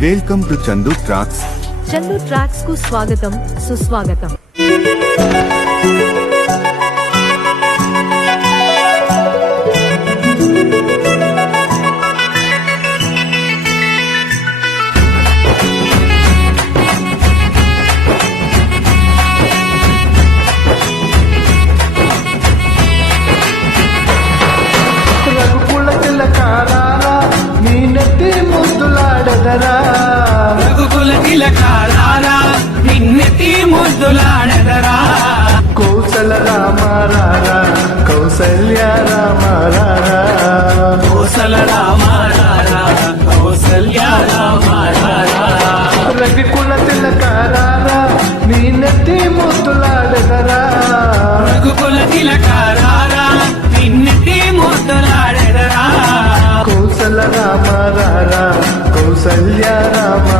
Welcome to Chandu tracks Chandu ట్రాక్స్కు స్వాగతం సుస్వాగతం రఘుకుల తిలకాలారా నిన్నెత్తి ముద్దులాడదరా. కౌసల రామారారా కౌసల్య రామారారా. కోసల రామారారా కౌసల్య రామారారా. రఘుకుల తిలకారారా నీ నెత్తి ముద్దులాడదరా. రఘుకుల తిలకాలారా నిన్నెత్తి ముద్దులాడదరా. కౌసల రామారారా కౌసల్య రామారారా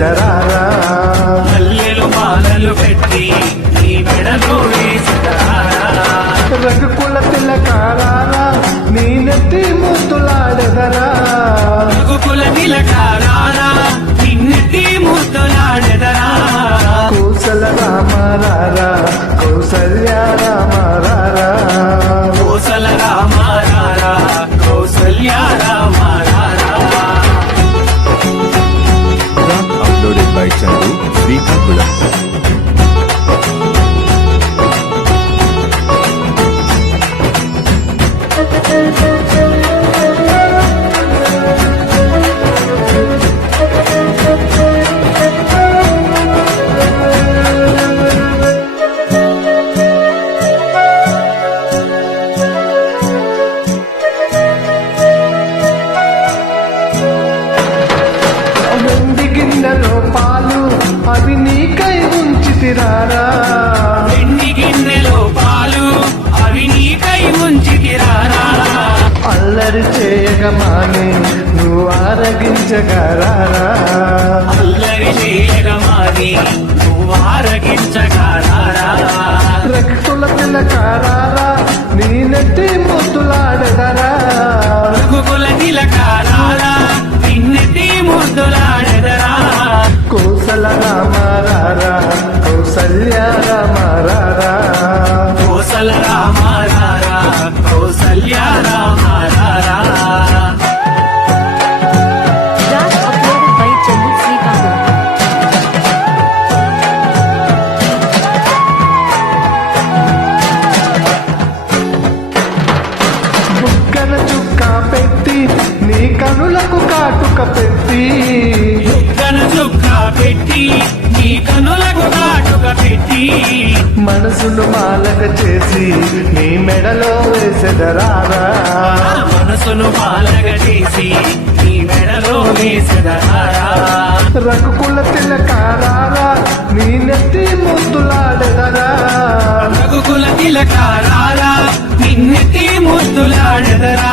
వేసెదరారా మల్లెలు పాలలు పెట్టి నీ మెడలో రఘుకుల తిలకారారా నీ నెత్తి ముద్దులాడదరా రఘుకుల తిలకారారా నిన్నెత్తి ముద్దులాడెదరా కోసల రామారారా పాలు అవి నీకై ఉంచి తిరారా అల్లరి చేయగమాని నువ్వు ఆరగించగరారా అల్లరి చేయగమాని నువ్వు ఆరగించగారారా రక్తుల తిలకారారా నీ నెత్తి ముద్దులాడదరా రఘుకుల తిలకారారా నిన్నెత్తి ముద్దులాడెదరా కోసల రామారారా కౌసల్య రామారారా? కోసల రామారారా పెట్టి నీ కనులకు కాటుక పెట్టి. చుక్క పెట్టి నీ కనులకు కాటుక పెట్టి. మనసును మాలక చేసి నీ మెడలో వేసెదరారా మనసును పాలగ చేసి నీ మెడలో వేసెదరారా రఘుకుల తిలకారారా నీ నెత్తి ముద్దులాడెదరా. రఘుకుల తిలకారారా నిన్నెత్తి ముద్దులాడెదరా.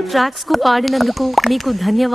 ట్రాక్స్కు పాడినందుకు మీకు ధన్యవాదాలు.